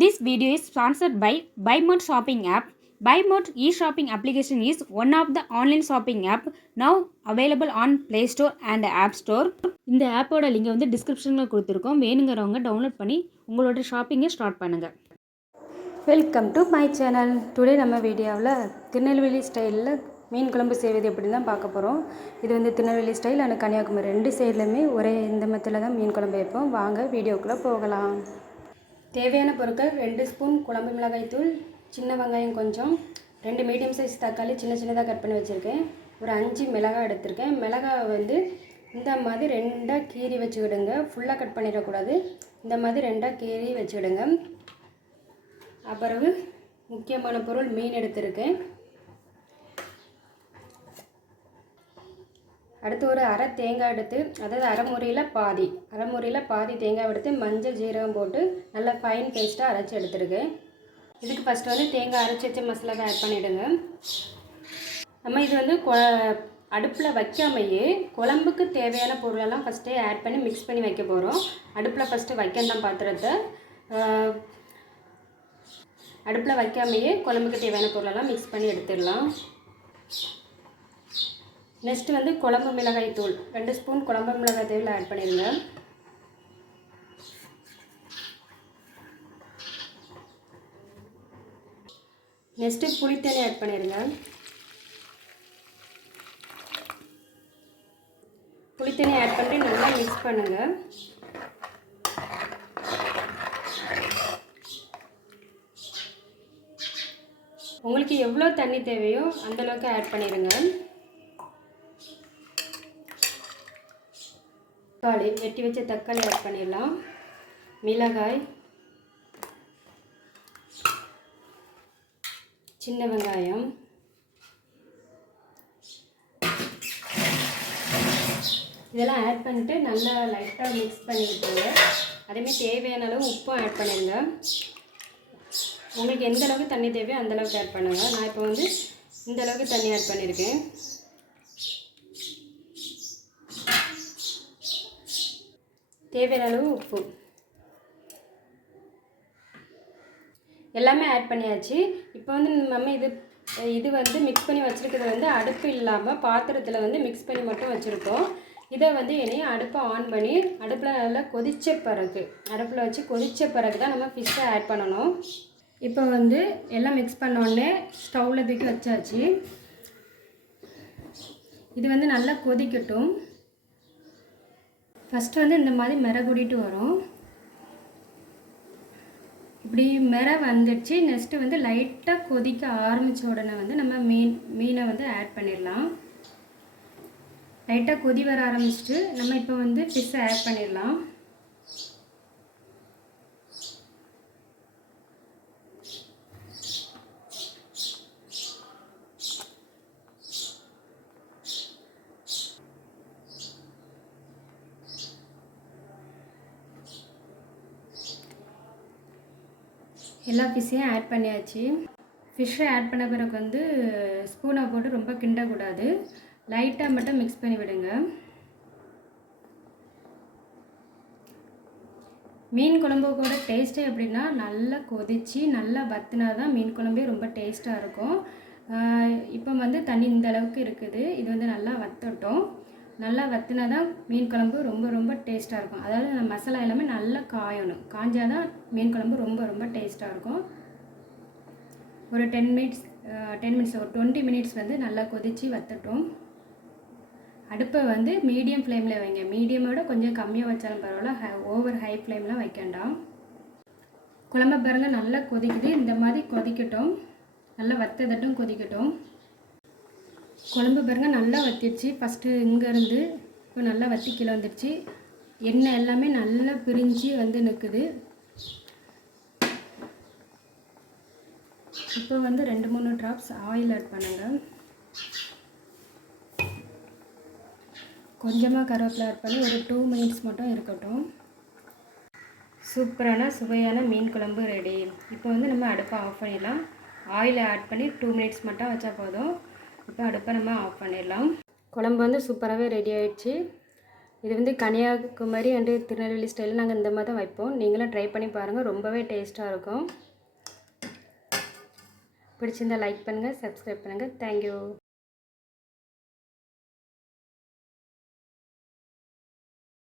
This video is sponsored by BuyMode shopping app. BuyMode e-shopping application is one of the online shopping app now available on Play Store and App Store. இந்த ஆப்போட லிங்கை வந்து டிஸ்கிரிப்ஷனில் கொடுத்துருக்கோம். வேணுங்கிறவங்க download பண்ணி உங்களோட ஷாப்பிங்கை ஸ்டார்ட் பண்ணுங்கள். Welcome to my channel. Today நம்ம வீடியோவில் திருநெல்வேலி ஸ்டைலில் மீன் குழம்பு செய்வது எப்படின்னு தான் பார்க்க போகிறோம். இது வந்து திருநெல்வேலி ஸ்டைல் அண்ட் கன்னியாகுமரி ரெண்டு சைட்லையுமே ஒரே இந்த மெத்தில் தான் மீன் குழம்பு வைப்போம். வாங்க வீடியோக்குள்ளே போகலாம். தேவையான பொருட்கள் 2 ஸ்பூன் குழம்பு மிளகாய் தூள், சின்ன வெங்காயம் கொஞ்சம், 2 மீடியம் சைஸ் தக்காளி சின்னதாக கட் பண்ணி வச்சுருக்கேன், ஒரு 5 மிளகாய் எடுத்திருக்கேன். மிளகாய் வந்து இந்த மாதிரி 2ஆக கீறி வச்சுக்கிடுங்க. ஃபுல்லாக கட் பண்ணிடக்கூடாது, இந்த மாதிரி 2ஆக கீறி வச்சுக்கிடுங்க. அப்புறம் முக்கியமான பொருள் மீன் எடுத்திருக்கேன். அடுத்து ஒரு அரை தேங்காய் எடுத்து, அதாவது அரைமுறையில் பாதி தேங்காய் எடுத்து மஞ்சள் ஜீரகம் போட்டு நல்லா ஃபைன் பேஸ்ட்டாக அரைச்சி எடுத்துருக்கேன். இதுக்கு ஃபஸ்ட்டு வந்து தேங்காய் அரைச்சி வச்ச மசாலாவை ஆட் பண்ணிவிடுங்க. நம்ம இது வந்து அடுப்பில் வைக்காமையே குழம்புக்கு தேவையான பொருளெல்லாம் ஃபஸ்ட்டே ஆட் பண்ணி மிக்ஸ் பண்ணி வைக்க போகிறோம். அடுப்பில் ஃபஸ்ட்டு வைக்கணும் பாத்திரத்தை. அடுப்பில் வைக்காமையே குழம்புக்கு தேவையான பொருளெல்லாம் மிக்ஸ் பண்ணி எடுத்துடலாம். நெக்ஸ்ட்டு வந்து குழம்பு மிளகாய் தூள் 2 ஸ்பூன் குழம்பு மிளகாய் தூள் ஆட் பண்ணிடுங்க. நெக்ஸ்ட்டு புளித்தண்ணி ஆட் பண்ணிடுங்க. புளித்தண்ணி ஆட் பண்ணி நல்லா மிக்ஸ் பண்ணுங்கள். உங்களுக்கு எவ்வளோ தண்ணி தேவையோ அந்தளவுக்கு ஆட் பண்ணிடுங்க. தக்காளி வெட்டி வச்ச தக்காளி ஆட் பண்ணிடலாம். மிளகாய், சின்ன வெங்காயம், இதெல்லாம் ஆட் பண்ணிட்டு நல்லா லைட்டாக மிக்ஸ் பண்ணி விட்டுருங்க. அதேமாதிரி தேவையான அளவு உப்பும் ஆட் பண்ணிடுங்க. உங்களுக்கு எந்த அளவுக்கு தண்ணி தேவையோ அந்தளவுக்கு ஆட் பண்ணுங்கள். நான் இப்போ வந்து இந்த அளவுக்கு தண்ணி ஆட் பண்ணியிருக்கேன். தேவையான அளவு உப்பு எல்லாமே ஆட் பண்ணியாச்சு. இப்போ வந்து நம்ம இது வந்து மிக்ஸ் பண்ணி வச்சுருக்கிறது வந்து அடுப்பு இல்லாமல் பாத்திரத்தில் வந்து மிக்ஸ் பண்ணி மட்டும் வச்சுருக்கோம். இதை வந்து இனி அடுப்பை ஆன் பண்ணி அடுப்பில் நல்லா அடுப்பில் வச்சு கொதித்த பிறகு தான் நம்ம ஃபிஷ்ஷை ஆட் பண்ணணும். இப்போ வந்து எல்லாம் மிக்ஸ் பண்ணோடனே ஸ்டவ்வில் தூக்கி வச்சாச்சு. இது வந்து நல்லா கொதிக்கட்டும். ஃபஸ்ட்டு வந்து இந்த மாதிரி மெரை கூட்டிகிட்டு வரும். இப்படி மெரை வந்துடுச்சு. நெக்ஸ்ட்டு வந்து லைட்டாக கொதிக்க ஆரம்பித்த உடனே வந்து நம்ம மீனை வந்து ஆட் பண்ணிடலாம். லைட்டாக கொதி வர ஆரம்பிச்சுட்டு நம்ம இப்போ வந்து ஃபிஷ்ஷை ஆட் பண்ணிடலாம். எல்லா ஃபிஷ்ஷையும் ஆட் பண்ணியாச்சு. ஃபிஷ்ஷை ஆட் பண்ண பிறகு வந்து ஸ்பூனை போட்டு ரொம்ப கிண்டக்கூடாது, லைட்டாக மட்டும் மிக்ஸ் பண்ணி விடுங்க. மீன் குழம்பு கூட டேஸ்ட்டே எப்படின்னா நல்லா கொதித்து நல்லா வற்றினா தான் மீன் குழம்பே ரொம்ப டேஸ்ட்டாக இருக்கும். இப்போ வந்து தண்ணி இந்த அளவுக்கு இருக்குது. இது வந்து நல்லா வற்றட்டும். நல்லா வற்றினா தான் மீன் குழம்பு ரொம்ப டேஸ்ட்டாக இருக்கும். அதாவது அந்த மசாலா எல்லாமே நல்லா காயணும். காஞ்சால் தான் மீன் குழம்பு ரொம்ப டேஸ்ட்டாக இருக்கும். ஒரு 10 மினிட்ஸ் ஒரு 20 மினிட்ஸ் வந்து நல்லா கொதித்து வற்றட்டும். அடுப்பை வந்து மீடியம் ஃப்ளேமில் வைங்க. மீடியமோட கொஞ்சம் கம்மியாக வச்சாலும் பரவாயில்ல, ஓவர் ஹை ஃப்ளேம்லாம் வைக்க வேண்டாம். குழம்பு பாருங்கள் நல்லா கொதிக்குது. இந்த மாதிரி கொதிக்கட்டும், நல்லா வற்றதட்டும் கொதிக்கட்டும். குழம்பு பாருங்கள் நல்லா வற்றிடுச்சு. ஃபஸ்ட்டு இங்கேருந்து இப்போ நல்லா வற்றி கீழே வந்துடுச்சு. எண்ணெய் எல்லாமே நல்லா பிரிஞ்சு வந்து நிற்குது. இப்போ வந்து 2-3 ட்ராப்ஸ் ஆயில் ஆட் பண்ணுங்கள். கொஞ்சமாக கருவேப்பிலை ஆட் பண்ணி ஒரு 2 மினிட்ஸ் மட்டும் இருக்கட்டும். சூப்பரான சுவையான மீன் குழம்பு ரெடி. இப்போ வந்து நம்ம அடுப்பை ஆஃப் பண்ணிடலாம். ஆயில் ஆட் பண்ணி 2 மினிட்ஸ் மட்டும் வச்சா போதும். இப்போ அடுப்பை நம்ம ஆஃப் பண்ணிடலாம். குழம்பு வந்து சூப்பராகவே ரெடி ஆகிடுச்சு. இது வந்து கன்னியாகுமரி அண்டு திருநெல்வேலி ஸ்டைலில் நாங்கள் இந்த மாதிரி தான் வைப்போம். நீங்களும் ட்ரை பண்ணி பாருங்கள், ரொம்பவே டேஸ்ட்டாக இருக்கும். பிடிச்சிருந்தால் லைக் பண்ணுங்கள், சப்ஸ்கிரைப் பண்ணுங்கள். தேங்க்யூ.